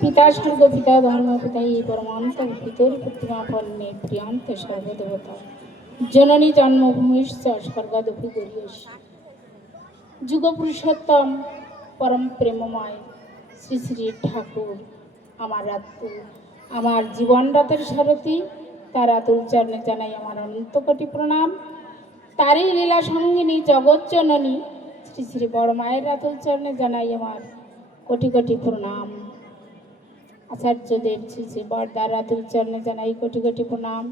পিতা স্বর্গ পিতা ধর্ম পিতা এই পরমান্ত পিতর প্রতিমা পণ্যে প্রিয়ান্ত সর্বদেবতা জননী জন্মভূমিশ্চ স্বর্গাদপি গরীয়সী যুগ পুরুষোত্তম পরম প্রেমময় শ্রী শ্রী ঠাকুর আমার আত্মু আমার জীবন রাতের সারথী তার আতুল চরণে জানাই আমার অনন্তকোটি প্রণাম। তারই লীলা সঙ্গিনী জগৎ জননী শ্রী শ্রী বড় মায়ের আতুল চরণে জানাই আমার কোটি কোটি প্রণাম। আচার্যদেব শ্রী শ্রী বরদার আতুল চরণে জানাই কোটি কোটি প্রণাম।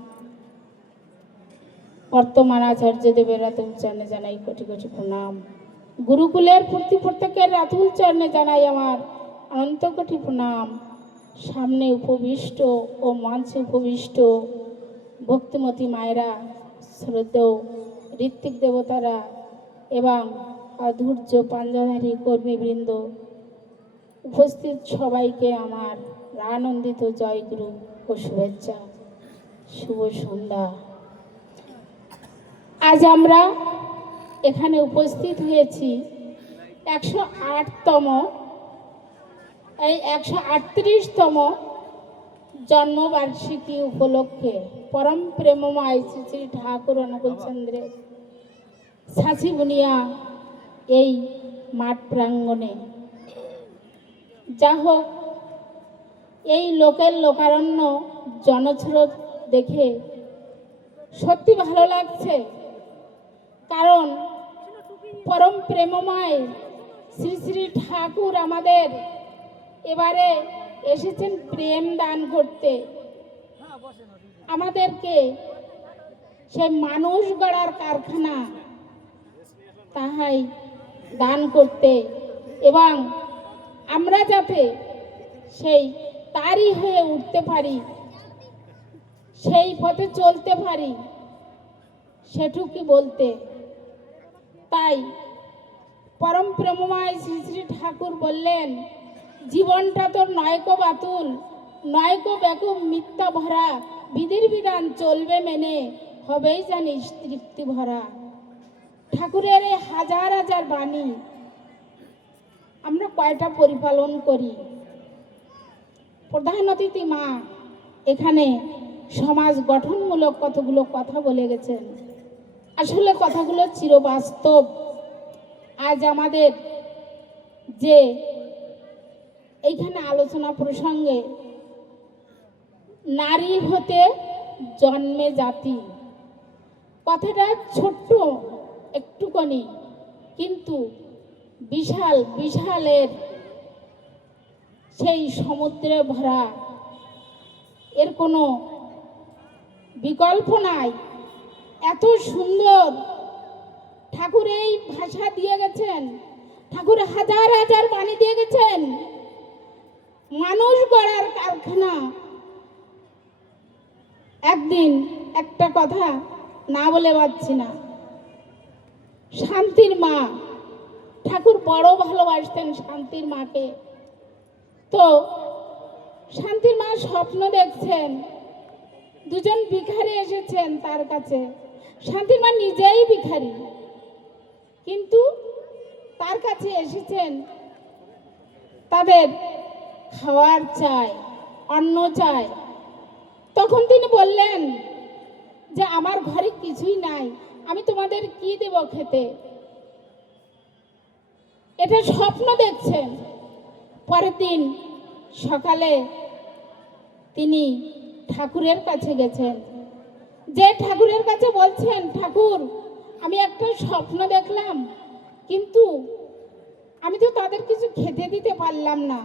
বর্তমান আচার্যদেবের আতুল চরণে জানাই কোটি কোটি প্রণাম। গুরুকুলের প্রত্যেকের আতুল চরণে জানাই আমার অনন্ত কোটি প্রণাম। সামনে উপবিষ্ট ও মঞ্চে উপবিষ্ট ভক্তিমতী মায়েরা, শ্রদ্ধেয় ঋত্বিক দেবতারা এবং অধৈর্য পাঞ্জাধারী কর্মীবৃন্দ, উপস্থিত সবাইকে আমার আনন্দিত জয়গুরু ও শুভেচ্ছা। শুভ সন্ধ্যা। আজ আমরা এখানে উপস্থিত হয়েছি 108তম এই 138তম জন্মবার্ষিকী উপলক্ষে পরম প্রেমময় শ্রী শ্রী ঠাকুর অনুকূলচন্দ্রের ছাঁচি বুনিয়া এই মাঠ প্রাঙ্গণে। যা হোক, এই লোকের লোকারণ্য জনস্রোত দেখে সত্যি ভালো লাগছে, কারণ পরম প্রেমময় শ্রী শ্রী ঠাকুর আমাদের এবারে এসেছেন প্রেম দান করতে, আমাদেরকে সে মানুষ গড়ার কারখানা তাহাই দান করতে, এবং আমরা যাতে সেই তারই হয়ে উঠতে পারি, সেই পথে চলতে পারি, সেটুকুই বলতে। তাই পরম প্রেমময় শ্রী শ্রী ঠাকুর বললেন, জীবনটা তোর নয়কো বাতুল, নয়কো ব্যাকুম মিথ্যা ভরা, বিধির বিধান চলবে মেনে, হবেই জানিস তৃপ্তি ভরা। ঠাকুরের এই হাজার হাজার বাণী আমরা কয়টা পরিপালন করি? প্রধান অতিথি মা এখানে সমাজ গঠনমূলক কতগুলো কথা বলে গেছেন। আসলে কথাগুলো চিরবাস্তব। আজ আমাদের যে এইখানে আলোচনা প্রসঙ্গে নারী হতে জন্মে জাতি, কথাটা ছোট্ট একটুখানি, কিন্তু বিশাল বিশালের সেই সমুদ্রে ভরা, এর কোনো বিকল্প নাই। এত সুন্দর ঠাকুর এই ভাষা দিয়ে গেছেন, ঠাকুর হাজার হাজার বাণী দিয়ে গেছেন। মানুষ গড়ার কারখানা। একদিন একটা কথা না বলে পারছি না, শান্তির মা, ঠাকুর বড় ভালোবাসতেন শান্তির মাকে। তো শান্তির মা স্বপ্ন দেখছেন, দুজন ভিখারি এসেছেন তার কাছে। শান্তির মা নিজেই ভিখারি, কিন্তু তার কাছে এসেছেন, তাদের খাওয়ার চাই, অন্ন চাই। তখন তিনি বললেন যে আমার ঘরে কিছুই নাই, আমি তোমাদের কি দেব খেতে? এটা স্বপ্ন দেখছেন। পরের দিন সকালে তিনি ঠাকুরের কাছে গেছেন, যে ঠাকুরের কাছে বলছেন, ঠাকুর আমি একটা স্বপ্ন দেখলাম, কিন্তু আমি তো তাদের কিছু খেতে দিতে পারলাম না,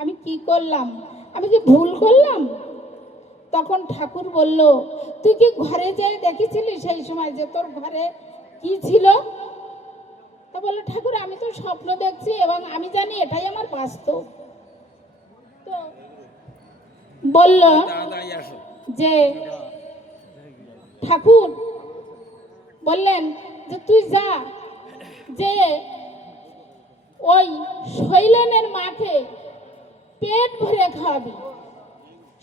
আমি কি করলাম? আমি কি ভুল করলাম? তখন ঠাকুর বলল, তুই কি ঘরে যেয়ে দেখেছিলি সেই সময় যে তোর ঘরে কি ছিল? তা বললো, ঠাকুর আমি তো স্বপ্ন দেখছি এবং আমি জানি এটাই আমার বাস্তব। তো বলল যে ঠাকুর বললেন যে তুই যা, যে ওই শৈলেনের মাকে পেট ভরে খাওয়াবি,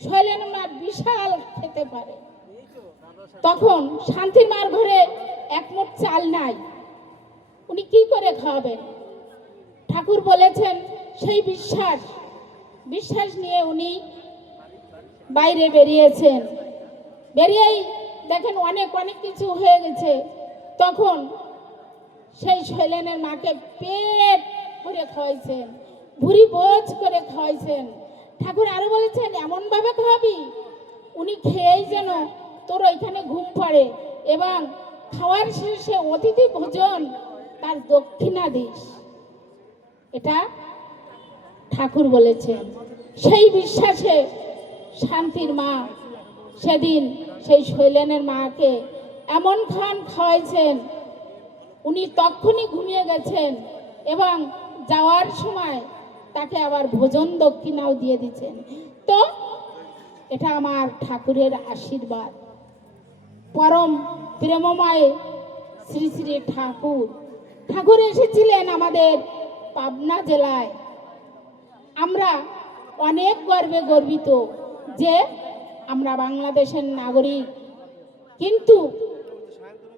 শৈলেনের মা বিশাল খেতে পারে। তখন শান্তির মার ঘরে এক মুঠ চাল নাই, উনি কি করে খাওয়াবেন? ঠাকুর বলেছেন সেই বিশ্বাস বিশ্বাস নিয়ে উনি বাইরে বেরিয়েছেন। বেরিয়েই দেখেন অনেক অনেক কিছু হয়ে গেছে। তখন সেই শৈলেনের মাকে পেট ভরে খাওয়াইছেন, ভুরি বোঝ করে খাওয়াইছেন। ঠাকুর আরো বলেছেন এমনভাবে খাওয়াবি উনি খেয়েই যেন তোর ওইখানে ঘুম পাড়ে, এবং খাওয়ার শেষে অতিথি ভোজন তার দক্ষিণা দিস। এটা ঠাকুর বলেছেন। সেই বিশ্বাসে শান্তির মা সেদিন সেই শৈলেনের মাকে এমন খান খাওয়াইছেন, উনি তখনই ঘুমিয়ে গেছেন এবং যাওয়ার সময় তাকে আবার ভোজন দক্ষিণাও দিয়ে দিচ্ছেন। তো এটা আমার ঠাকুরের আশীর্বাদ। পরম প্রেমময় শ্রী শ্রী ঠাকুর ঠাকুর এসেছিলেন আমাদের পাবনা জেলায়। আমরা অনেক গর্বে গর্বিত যে আমরা বাংলাদেশের নাগরিক, কিন্তু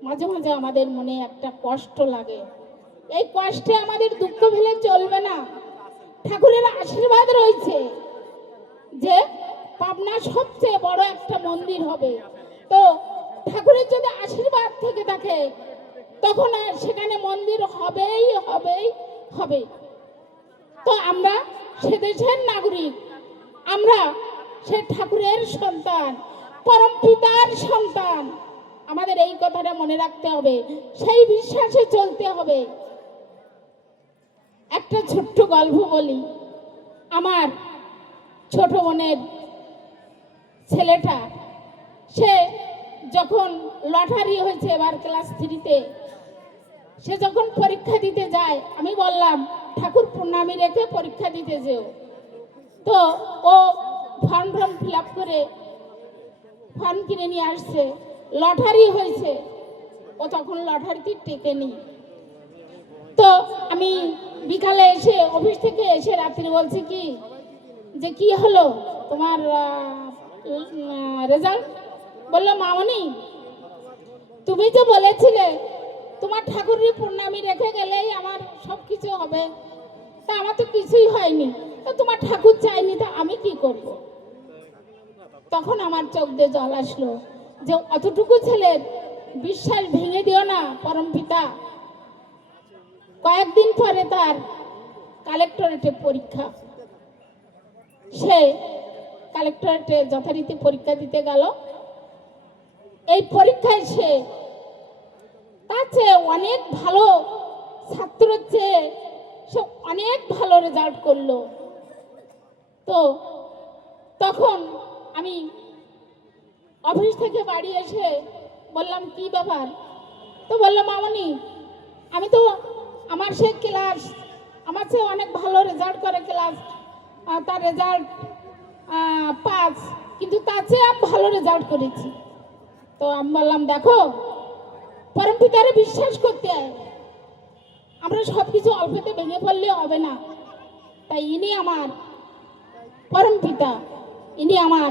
মাঝে মাঝে আমাদের মনে একটা কষ্ট লাগে। এই কষ্টে আমাদের দুঃখ ফেলে চলবে না। ঠাকুরের আশীর্বাদ রয়েছে যে পাবনা সবচেয়ে বড় একটা মন্দির হবে। তো ঠাকুরের যদি আশীর্বাদ থেকে থাকে তখন আর সেখানে মন্দির হবেই হবেই হবে। তো আমরা সে দেশের নাগরিক, আমরা সে ঠাকুরের সন্তান, পরম পিতার সন্তান। আমাদের এই কথাটা মনে রাখতে হবে, সেই বিশ্বাসে চলতে হবে। একটা ছোট্ট গল্প বলি। আমার ছোট বোনের ছেলেটা, সে যখন লটারি হয়েছে এবার ক্লাস 3-তে, সে যখন পরীক্ষা দিতে যায়, আমি বললাম ঠাকুর প্রণামী রেখে পরীক্ষা দিতে যেও। তো ও ফর্ম ফিল আপ করে ফর্ম কিনে নিয়ে আসছে। লটারি হয়েছে, ও তখন লটারিতে টেকেনি। তো আমি বিকালে এসে অফিস থেকে এসে রাত্রি বলছি কি যে কি হলো তোমার রেজাল্ট? বললো মামনি তুমি যে বলেছিলে তোমার ঠাকুরের প্রণামী রেখে গেলেই আমার সব কিছু হবে, তা আমার তো কিছুই হয়নি, তো তোমার ঠাকুর চাইনি, তা আমি কি করব? তখন আমার চোখ দিয়ে জল আসলো যে অতটুকু ছেলের বিশ্বাস ভেঙে দিও না পরম পিতা। কয়েকদিন পরে তার কালেক্টরেটে পরীক্ষা, সে কালেক্টরেটে যথারীতি পরীক্ষা দিতে গেল। এই পরীক্ষায় সে তার চেয়ে অনেক ভালো ছাত্রের চেয়ে সে অনেক ভালো রেজাল্ট করলো। তো তখন আমি অফিস থেকে বাড়ি এসে বললাম কি ব্যাপার? তো বললাম মামনি আমি তো আমার সে ক্লাস আমার চেয়ে অনেক ভালো রেজাল্ট করে ক্লাস, তার রেজাল্ট 5, কিন্তু তার চেয়ে আমি ভালো রেজাল্ট করেছি। তো আমি বললাম দেখো পরম পিতারে বিশ্বাস করতে হয়, আমরা সব কিছু অল্পতে ভেঙে পড়লে হবে না। তাই ইনি আমার পরম পিতা, ইনি আমার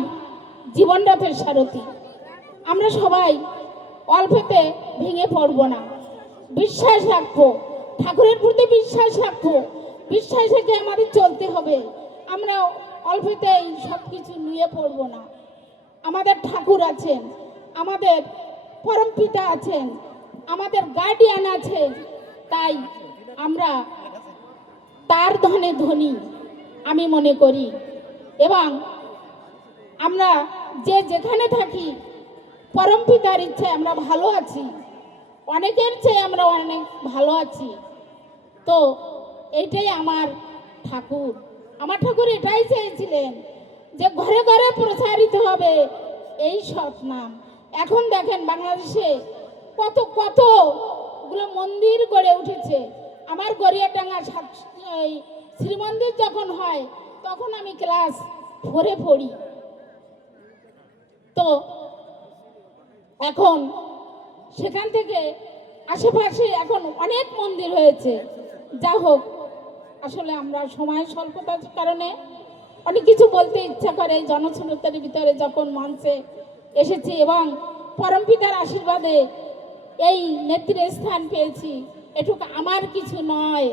জীবন রথের সারথি। আমরা সবাই অল্পতে ভেঙে পড়বো না, বিশ্বাস রাখবো, ঠাকুরের প্রতি বিশ্বাস রাখবো, বিশ্বাস রেখে আমাদের চলতে হবে। আমরা অল্পতেই সব কিছু নিয়ে পড়বো না। আমাদের ঠাকুর আছেন, আমাদের পরম পিতা আছেন, আমাদের গার্ডিয়ান আছে, তাই আমরা তার ধনে ধনী আমি মনে করি। এবং আমরা যে যেখানে থাকি পরম পিতার ইচ্ছায় আমরা ভালো আছি, অনেকের চেয়ে আমরা অনেক ভালো আছি। তো এইটাই আমার ঠাকুর। আমার ঠাকুর এটাই চেয়েছিলেন যে ঘরে ঘরে প্রচারিত হবে এই সৎ নাম। এখন দেখেন বাংলাদেশে কত কতগুলো মন্দির গড়ে উঠেছে। আমার গড়িয়াডাঙ্গা শ্রীমন্দির যখন হয় তখন আমি ক্লাস 4-এ পড়ি। তো এখন সেখান থেকে আশেপাশে এখন অনেক মন্দির হয়েছে। যা হোক, আসলে আমরা সময় স্বল্পতার কারণে অনেক কিছু বলতে ইচ্ছা করে, জনশূন্যতার ভিতরে যখন মঞ্চে এসেছি এবং পরম পিতার আশীর্বাদে এই নেত্রীর স্থান পেয়েছি, এটুকু আমার কিছু নয়,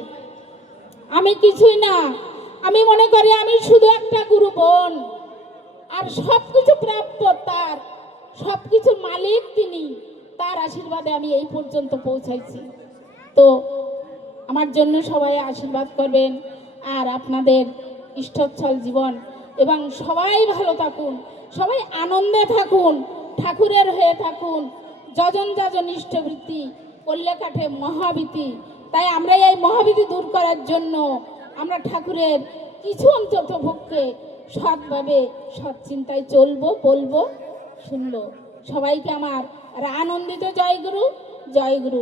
আমি কিছুই না। আমি মনে করি আমি শুধু একটা গুরু বোন, আর সবকিছু প্রাপ্য তার, সবকিছু মালিক তিনি। তার আশীর্বাদে আমি এই পর্যন্ত পৌঁছাইছি। তো আমার জন্য সবাই আশীর্বাদ করবেন, আর আপনাদের ইষ্টচ্ছল জীবন এবং সবাই ভালো থাকুন, সবাই আনন্দে থাকুন, ঠাকুরের হয়ে থাকুন। যজন যাজন ইষ্টবৃত্তি করলে কাঠে মহাবীতি। তাই আমরা এই মহাবীতি দূর করার জন্য আমরা ঠাকুরের কিছু অন্তত পক্ষে সৎভাবে সৎ চিন্তায় চলবো, বলবো, শুনবো। সবাইকে আমার আনন্দিত জয়গুরু, জয়গুরু।